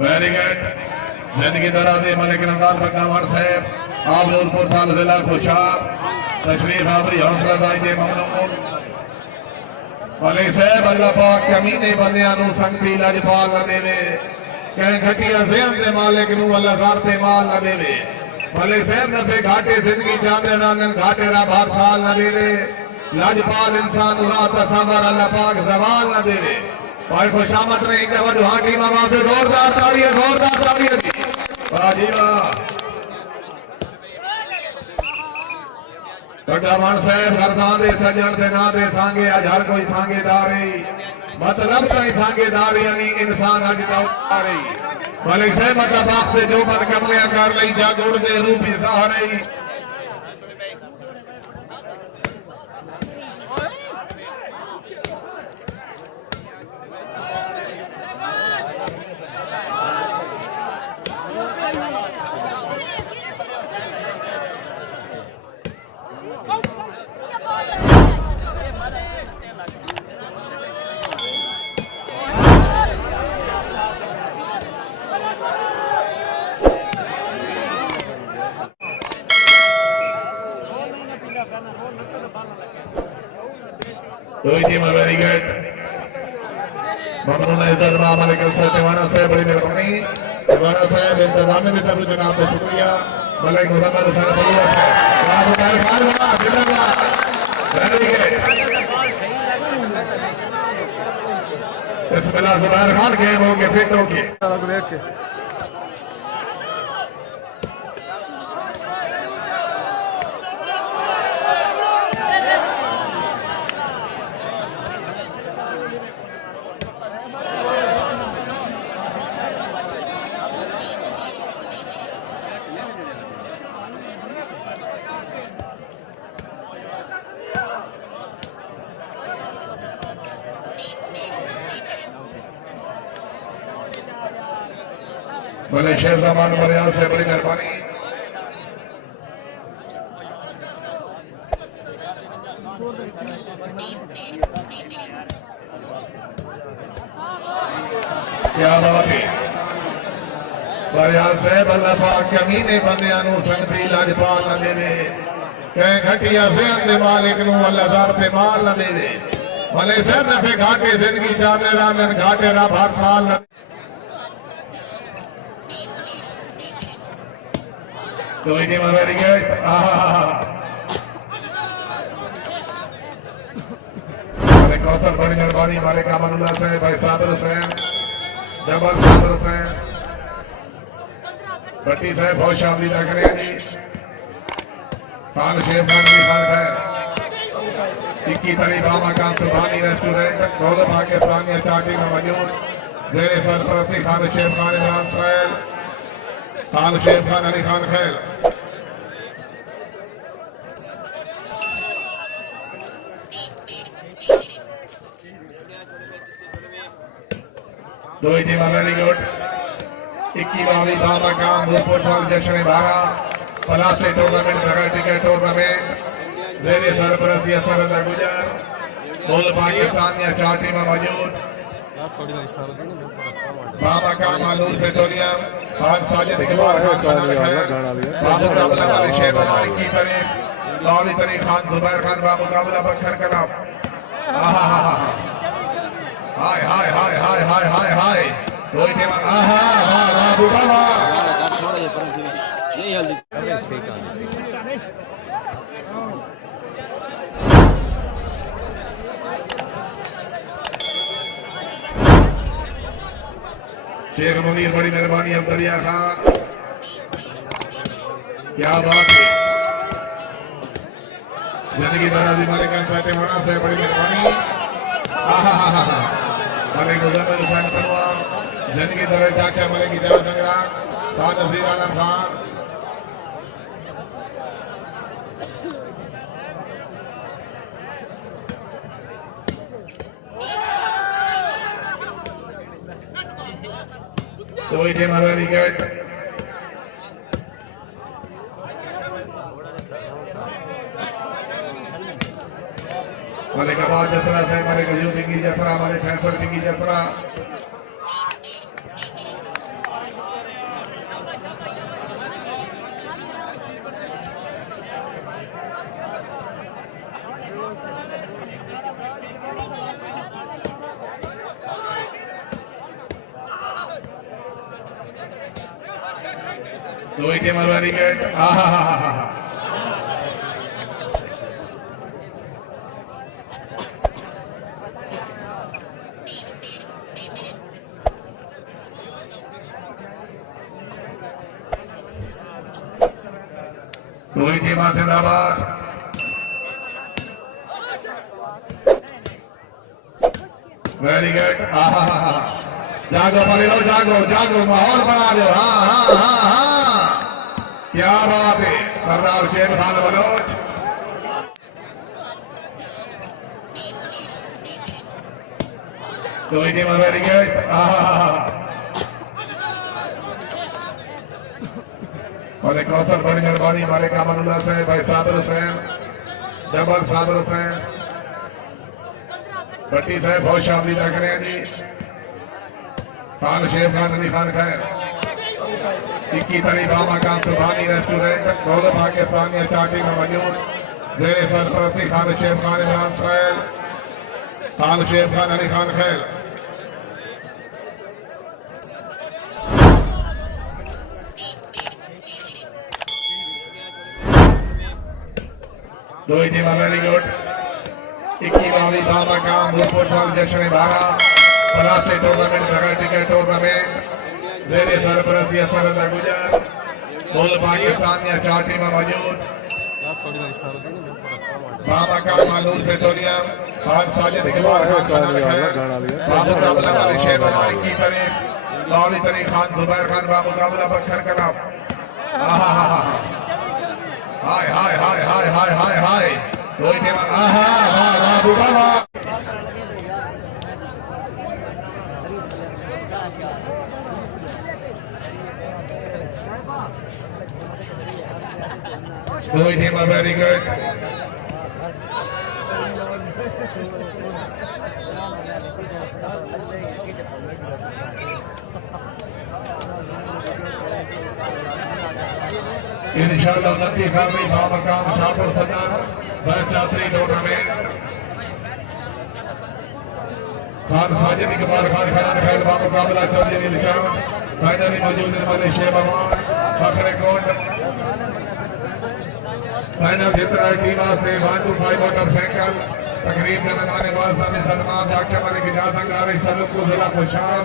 Very good. जिंदगी दराजे मलिक रमजान बकनावर साहब आप नूरपुर थाल जिला खुशाब तशरीफ आवरी हौसला दाई दे ममनून मलिक साहब अल्लाह पाक कमीने बंदियां नू संगती लजपाल न देवे कह घटिया ज़हन दे मालिक नू अल्लाह ज़र ते माल न देवे मलिक साहब नफे घाटे जिंदगी चांदे नानन घाटे रा भार साल न देवे लजपाल इंसान रात सबर अल्लाह पाक जवाल न देवे भाई खुशामद ने इंदे वडू हाटी मामा पे जोरदार ताड़ियां दी वाह जी वाह। कटावान साहब गर्दान दे सजन दे ना दे सांगे अज हर कोई सांगेदारी मतलब कई सांगेदारी यानी इंसान अज रही मलिक साहब मता बाप से जो मत कमलिया कर लई जा गुड़ दे रूपी सहारे वेरी गुड। ममनून इज्जत मालिक सत्यवाना साहब बड़ी मेहरबानी सत्यवाना साहब इंतजाम में तरफ जनाब का शुक्रिया मलिक मुजम्मल हुसैन बलुआ साहब वेरी गुड। बिस्मिल्लाह जुबैर खान गेम हो गए फिट हो गए बोले शेर जमान बरियाल से बड़ी मेहरबानी क्या बात है बरियाल साहब अल्लाह पाक कमीने बंदियां नू संगती लजपाल न देवे कह घटिया ज़हन दे मालिक नू अल्लाह ज़र ते माल न देवे मलिक साहब नफे घाटे जिंदगी चांदे रानन घाटे रा भार साल न वेरी गुड। कौसर बड़ी मेहरबानी हमारे कामनुल्लाह साहब भाई सादर हुसैन जबल सादर हुसैन भट्टी साहब बहुत शामिल लग रहे हैं जी खान शेर खान भी खान खैर 21 तारीख मकान सुभानी रेस्टोरेंट दौलत पाकिस्तानी चाटी में मौजूद जेर सरपरस्ती खान शेर खान इमरान साहब खान शेर खान अली खान खैर दो टीम वेरी गुड 21वां बाबा काम फुटबॉल जश्न बारा पलासे टूर्नामेंट बगैर टिकट टूर्नामेंट जेरे सरपरस्ती असरद गुजर बोल पाकिस्तान या चार टीम मौजूद बाबा काम आलूर पेट्रोलियम आज साजिद इकबाल बाबू रामला शेर की तारीख लौली तारीख खान जुबैर खान बा मुकाबला बखर कलाम हाय हाय हाय हाय हाय हाय हाय कोई टीम आहा वाह वाह बुबा वाह शेख मुनीर बड़ी मेहरबानी अब्दुल्ला खान क्या बात है जिंदगी दराजी मालिक सत्यवाना से बड़ी मेहरबानी मलिक मुजम्मल हुसैन कलवा जिंदगी दराज चाचा मलिक इजाज़त संगरा खान नज़ीर आलम खान तो वही टीम वेरी गुड मलिक आबाद जसरा से मलिक अयूब की जसरा मलिक फैसल की जसरा दोई टीम वेरी गुड दोई टीम जिंदाबाद वेरी गुड जागो परेलो जागो जागो माहौल बना लो हाँ क्या बात है सरदार शेर खान बलोच दोई टीम वेरी गुड और एक अवसर बड़ी मेहरबानी मालिक अमानुल्लाह से भाई साबिर हुसैन जबल साबिर हुसैन भट्टी साहब बहुत शामिल लग रहे हैं जी खान शेफ खान अली खान खैर 21 तारीख मकाम सुभानी रेस्टोरेंट दौलत पाकिस्तानी चाटी में मौजूद जेर सरपरस्ती खान शेफ खान इमरान साहब खान शेफ खान अली खान खैर दो टीम वेरी गुड 21वां मकाम भूतपूर्व फॉल जश्न बारा पलासे टूर्नामेंट जगह टिकट टूर्नामेंट जेर सरपरस्ती असरल्ला गुजर बोल पाकिस्तान या चार टीम मौजूद बाबा का मालूम पेट्रोलियम खान साजिद इकबाल बाबू काबला वाले शेख हमारी की तारीफ लौली तरी खान जुबैर खान बाबू काबला बखर कलाम हाय हाय हाय हाय हाय हाय हाय कोई टीम बाबू बाबा कोई टीम वेरी गुड इंशाअल्लाह नती खामी मकाम शाहपुर सदर बस यात्री टूर्नामेंट खान साजिद इकबाल खान खयान खैर मुकाबला चौधरी निशान फाइनली मौजूद वाले शेख भगवान फखरे कोट फाइनल जितना टीम से 125 मोटरसाइकिल तकरीब में मेहमान नवाज साहब सलमान डॉक्टर मलिक इजाजत अंगारी सलूक को जिला खुशाल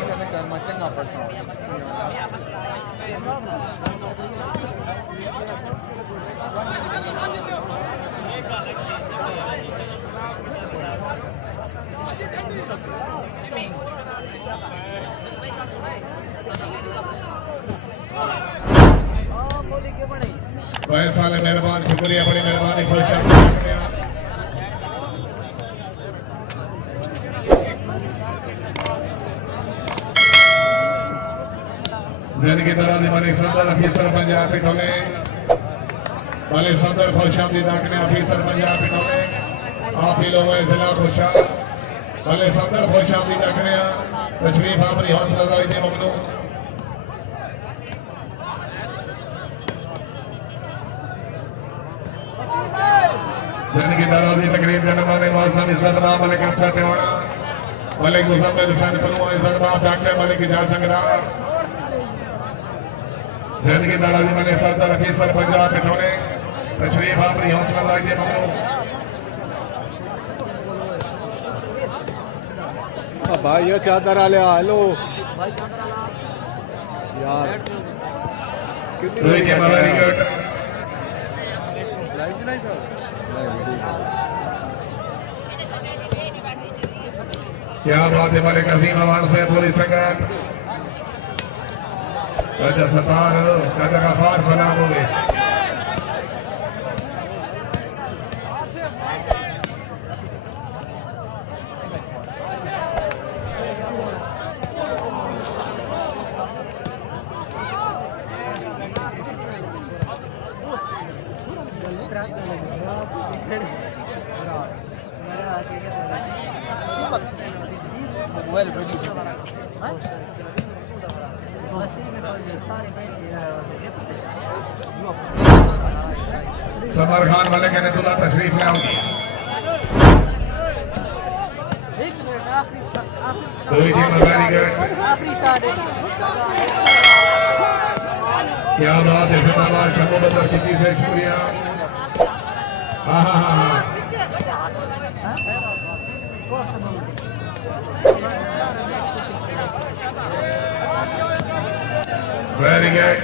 साल मेहरबान शुक्रिया बड़ी मेहरबानी खुश जिंदगी दराज मलिक सदर अफीसर पंजाब पिटोले मलिक सदर खुशामदी डाकने अफीसर पंजाब पिटोले आप ही लोग जिला खुशाल मलिक सदर खुशामदी डाकने तशरीफ आपरी हौसला अफजाई ने ममनून जिंदगी दराजी तकरीब जनमाने मौसम इज्जत मां मलिक अफसर टेवाड़ा मलिक मुजम्मिल हुसैन पनुआ इज्जत मां डॉक्टर मलिक इजाजत संग्राम जिंदगी दराजी मलिक सदर अफीसर पंजाब पिटोले तशरीफ आपरी हौसला अफजाई ने ममनून भाई ये चादर वाले हेलो यार क्या बात है मलिक अजीम अवान से पूरी संगत राजा सतार राजा गफार सलाम हो गए समर खान वाले कहने तुला तशरीफ ले आओगी कोई जी मजारी क्या बात है जिंदाबाद शम्भू बदर कितनी से शुक्रिया। हाँ हाँ हाँ हाँ वेरी गुड।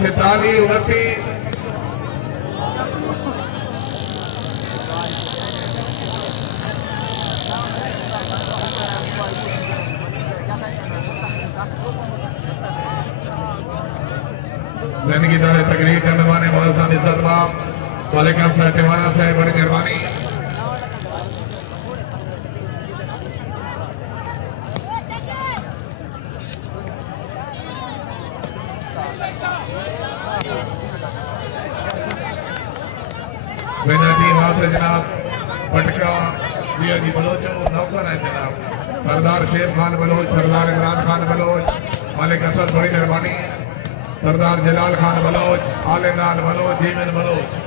चेताली 29 की तरह तकरीर करने वाले मौलाना इज्जत वालेकुम साहब टिवाना साहब बड़ी मेहरबानी। जनाब पटका जी बलोच नौकर है जनाब सरदार शेर खान बलोच, सरदार इमरान खान बलोच, मालिक असद बड़ी मेहरबानी, सरदार जलाल खान बलोच, आलेनाल बलोच, जीवन Bloch.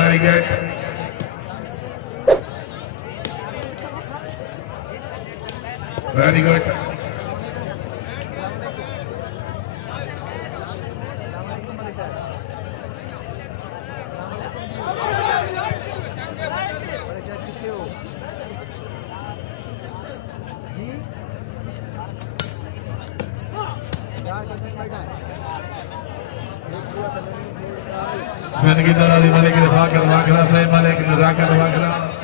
Very good. Very good. जिंदगी दौरान मालिक रफा कर वाखला साहब मालिक रजा कर वाखला